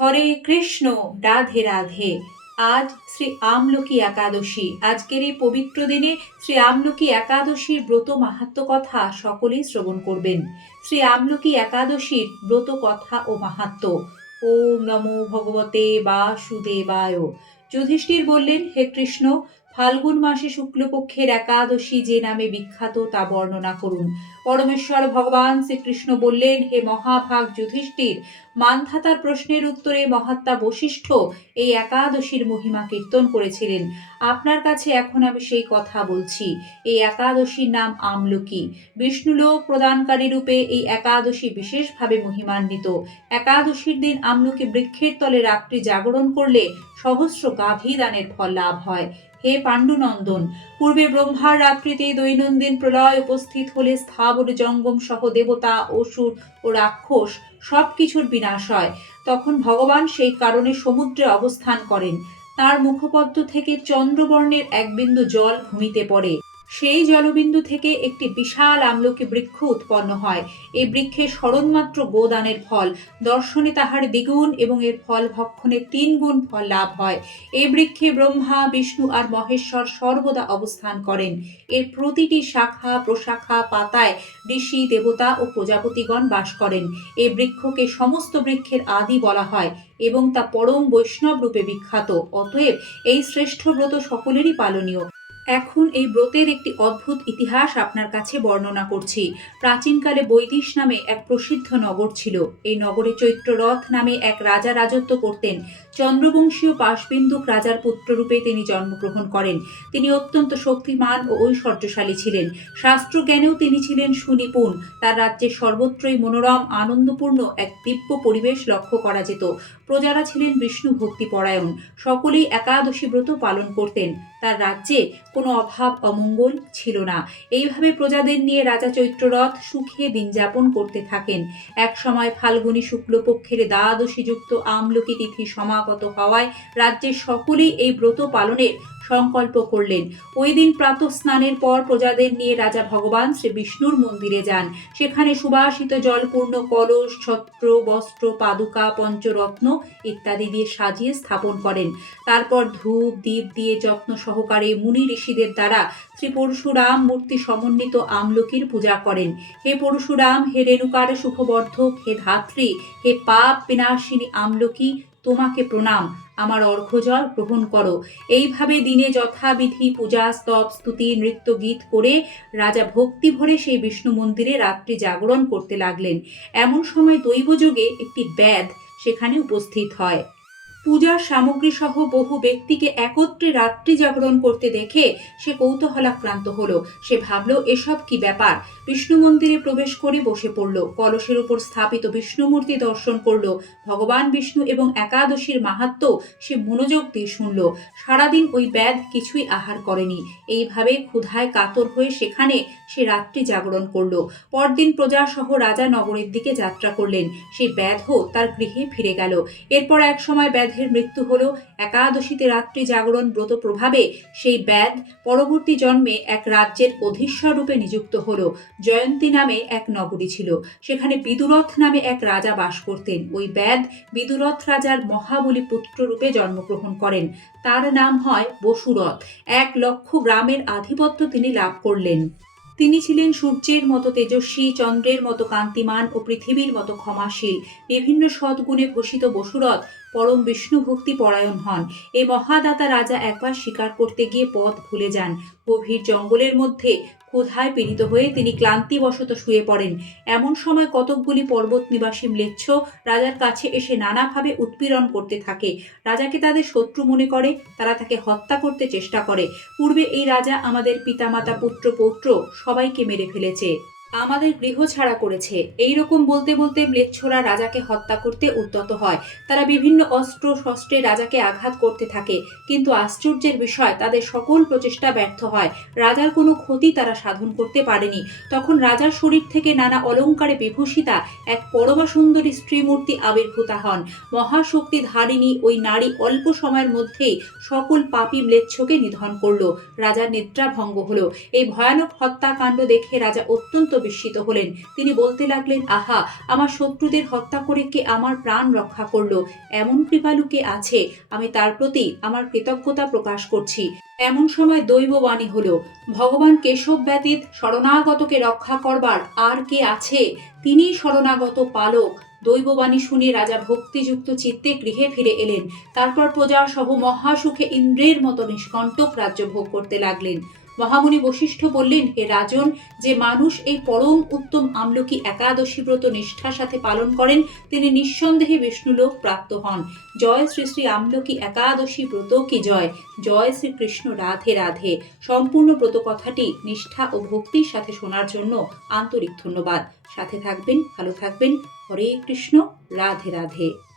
হরে কৃষ্ণ, রাধে রাধে। আজ শ্রী আমলকি একাদশী। আজকের এই পবিত্র দিনে শ্রী আমলকি একাদশীর ব্রত মাহাত্ম কথা সকলেই শ্রবণ করবেন। শ্রী আমলকি একাদশীর ব্রত কথা ও মাহাত্ম ওম নমো ভগবতে বাসুদেবায়। যুধিষ্ঠির বললেন, হে কৃষ্ণ ফাল্গুন মাসে শুক্লপক্ষের একাদশী যে নামে বিখ্যাত তা বর্ণনা করুন। পরমেশ্বর ভগবান শ্রীকৃষ্ণ বললেন, হে মহাভাগ যুধিষ্ঠির, মান্ধাতার প্রশ্নের উত্তরে মহাত্মা বশিষ্ঠ এই একাদশীর মহিমা কীর্তন করেছিলেন। আপনার কাছে এখন আমি সেই কথা বলছি। এই একাদশীর নাম আমলকি। বিষ্ণুলোক প্রদানকারী রূপে এই একাদশী বিশেষভাবে মহিমান্বিত। একাদশীর দিন আমলকি বৃক্ষের তলে রাত্রি জাগরণ করলে সহস্র গাভী দানের ফল লাভ হয়। হে পাণ্ডুনন্দন, পূর্বে ব্রহ্মার রাত্রিতে দৈনন্দিন প্রলয় উপস্থিত হলে স্থাবর জঙ্গম সহ দেবতা, অসুর ও রাক্ষস সব কিছুর বিনাশ হয়। তখন ভগবান সেই কারণে সমুদ্রে অবস্থান করেন। তার মুখপদ্ম থেকে চন্দ্রবর্ণের এক বিন্দু জল ভূমিতে পড়ে। সেই জলবিন্দু থেকে একটি বিশাল আমলকি বৃক্ষ উৎপন্ন হয়। এই বৃক্ষের স্মরণমাত্র গোদানের ফল। দর্শনে তাহার দ্বিগুণ এবং এর ফল ভক্ষণে তিন গুণ ফল লাভ হয়। এই বৃক্ষে ব্রহ্মা, বিষ্ণু আর মহেশ্বর সর্বদা অবস্থান করেন। এর প্রতিটি শাখা, প্রশাখা, পাতায় ঋষি, দেবতা ও প্রজাপতিগণ বাস করেন। এই বৃক্ষকে সমস্ত বৃক্ষের আদি বলা হয় এবং তা পরম বৈষ্ণব রূপে বিখ্যাত। অতএব এই শ্রেষ্ঠ ব্রত সকলেরই পালনীয়। এখন এই ব্রতের একটি অদ্ভুত ইতিহাস আপনার কাছে বর্ণনা করছি। প্রাচীনকালে বৈদিশ নামে এক প্রসিদ্ধ নগর ছিল। এই নগরে চৈত্ররথ নামে এক রাজা রাজত্ব করতেন। চন্দ্রবংশীয় পাশবিন্দুক রাজার পুত্ররূপে তিনি জন্মগ্রহণ করেন। তিনি অত্যন্ত শক্তিমান ও ঐশ্বর্যশালী ছিলেন। শাস্ত্রজ্ঞানেও তিনি ছিলেন সুনিপুণ। তার রাজ্যে সর্বত্রই মনোরম, আনন্দপূর্ণ এক দিব্য পরিবেশ লক্ষ্য করা যেত। প্রজারা ছিলেন বিষ্ণু ভক্তি পরায়ণ সকলেই একাদশী ব্রত পালন করতেন। তার রাজ্যে কোনো অভাব, অমঙ্গল ছিল না। এইভাবে প্রজাদের নিয়ে রাজা চৈত্ররথ সুখে দিন যাপন করতে থাকেন। এক সময় ফাল্গুনী শুক্লপক্ষের দ্বাদশীযুক্ত আমলকি তিথি সমাগত হওয়ায় রাজ্যের সকলেই এই ব্রত পালনের সংকল্প করলেন। ওই দিন প্রাতঃ স্নানের পর প্রজাদের নিয়ে রাজা ভগবান শ্রী বিষ্ণুর মন্দিরে যান। সেখানে সুবাসিত জলপূর্ণ কলস, ছত্র, বস্ত্র, পাদুকা, পঞ্চরত্ন ইত্যাদি দিয়ে সাজিয়ে স্থাপন করেন। তারপর ধূপ দ্বীপ দিয়ে যত্ন সহকারে মুনি ঋষিদের দ্বারা শ্রী পরশুরাম মূর্তি সমন্বিত আমলকির পূজা করেন। হে পরশুরাম, হে রেণুকার সুখবর্ধক, হে ধাত্রী, হে পাপ বিনাশিনী আমলকি তোমাকে প্রণাম। আমার অর্ঘ্যজল গ্রহণ করো। এইভাবে দিনে যথাবিধি পূজা, স্তব, স্তুতি, নৃত্য, গীত করে রাজা ভক্তি ভরে সেই বিষ্ণু মন্দিরে রাত্রি জাগরণ করতে লাগলেন। এমন সময় দৈবযোগে একটি ব্যাধ সেখানে উপস্থিত হয়। পূজার সামগ্রী সহ বহু ব্যক্তিকে একত্রে রাত্রি জাগরণ করতে দেখে সে কৌতূহলাক্রান্ত হলো। সে ভাবল, এসব কি ব্যাপার? বিষ্ণু মন্দিরে প্রবেশ করে বসে পড়ল। কলসের উপর স্থাপিত বিষ্ণু মূর্তি দর্শন করল। ভগবান বিষ্ণু এবং একাদশীর মাহাত্ম সে মনোযোগ দিয়ে শুনল। সারাদিন ওই ব্যাধ কিছুই আহার করেনি। এইভাবে ক্ষুধায় কাতর হয়ে সেখানে সে রাত্রি জাগরণ করল। পরদিন প্রজা সহ রাজা নগরের দিকে যাত্রা করলেন। সেই ব্যাধও তার গৃহে ফিরে গেল। এরপর এক সময় ব্যাধের মৃত্যু হলো একাদশীতে রাত্রি জাগরণ ব্রত প্রভাবে সেই ব্যাধ পরবর্তী জন্মে এক রাজ্যের অধীশ্বর রূপে নিযুক্ত হলো। জয়ন্তী নামে এক নগরী ছিল। সেখানে বিদুরথ নামে এক রাজা বাস করতেন। ওই ব্যাধ বিদুরথ রাজার মহাবলী পুত্র রূপে জন্মগ্রহণ করেন। তার নাম হয় বসুরথ। এক লক্ষ গ্রামের আধিপত্য তিনি লাভ করলেন। তিনি ছিলেন সূর্যের মতো তেজস্বী, চন্দ্রের মতো কান্তিমান ও পৃথিবীর মতো ক্ষমাশীল। বিভিন্ন সদ্গুণে ভূষিত বসুরথ পরম বিষ্ণু ভক্তি পরায়ণ হন। এই মহাদাতা রাজা একবার শিকার করতে গিয়ে পথ ভুলে যান। গভীর জঙ্গলের মধ্যে ক্ষুধায় পীড়িত হয়ে তিনি ক্লান্তিবশত শুয়ে পড়েন। এমন সময় কতকগুলি পর্বত নিবাসী ম্লেচ্ছ রাজার কাছে এসে নানাভাবে উৎপীড়ন করতে থাকে। রাজাকে তাদের শত্রু মনে করে, তারা তাকে হত্যা করতে চেষ্টা করে। পূর্বে এই রাজা আমাদের পিতামাতা, পুত্র, পৌত্র সবাইকে মেরে ফেলেছে। আমাদের গৃহ ছাড়া করেছে। এই রকম বলতে বলতে ম্লেচ্ছরা রাজাকে হত্যা করতে উদ্যত হয়। তারা বিভিন্ন অস্ত্র শস্ত্রে রাজাকে আঘাত করতে থাকে। কিন্তু আশ্চর্যের বিষয়, তাদের সকল প্রচেষ্টা ব্যর্থ হয়। রাজার কোনো ক্ষতি তারা সাধন করতে পারেনি। তখন রাজার শরীর থেকে নানা অলঙ্কারে বিভূষিতা এক পরমা সুন্দরী স্ত্রীমূর্তি আবির্ভূতা হন। মহাশক্তি ধারিণী ওই নারী অল্প সময়ের মধ্যেই সকল পাপী ম্লেচ্ছকে নিধন করল। রাজার নিদ্রা ভঙ্গ হলো। এই ভয়ানক হত্যাকাণ্ড দেখে রাজা অত্যন্ত বিস্মিত হলেন। তিনি বলতে লাগলেন, আহা, আমার শত্রুদের হত্যা করে কে আমার প্রাণ রক্ষা করল? এমন কৃপালুকে আছে? আমি তার প্রতি আমার কৃতজ্ঞতা প্রকাশ করছি। এমন সময় দৈববাণী হলো, ভগবান কেশব ব্যতীত শরণাগতকে রক্ষা করবার আর কে আছে? তিনি শরণাগত পালক। দৈববাণী শুনে রাজা ভক্তিযুক্ত চিত্তে গৃহে ফিরে এলেন। তারপর প্রজা সহ মহাসুখে ইন্দ্রের মতো নিষ্কণ্টক রাজ্য ভোগ করতে লাগলেন। মহামুনি বশিষ্ঠ বললেন, হে রাজন, যে মানুষ এই পরম উত্তম আমলকি একাদশী ব্রত নিষ্ঠার সাথে পালন করেন, তিনি নিঃসন্দেহে বিষ্ণুলোক প্রাপ্ত হন। জয় শ্রী শ্রী আমলকি একাদশী ব্রত কি জয়? জয় শ্রীকৃষ্ণ রাধে রাধে। সম্পূর্ণ ব্রত কথাটি নিষ্ঠা ও ভক্তির সাথে শোনার জন্য আন্তরিক ধন্যবাদ। সাথে থাকবেন, ভালো থাকবেন। হরে কৃষ্ণ, রাধে রাধে।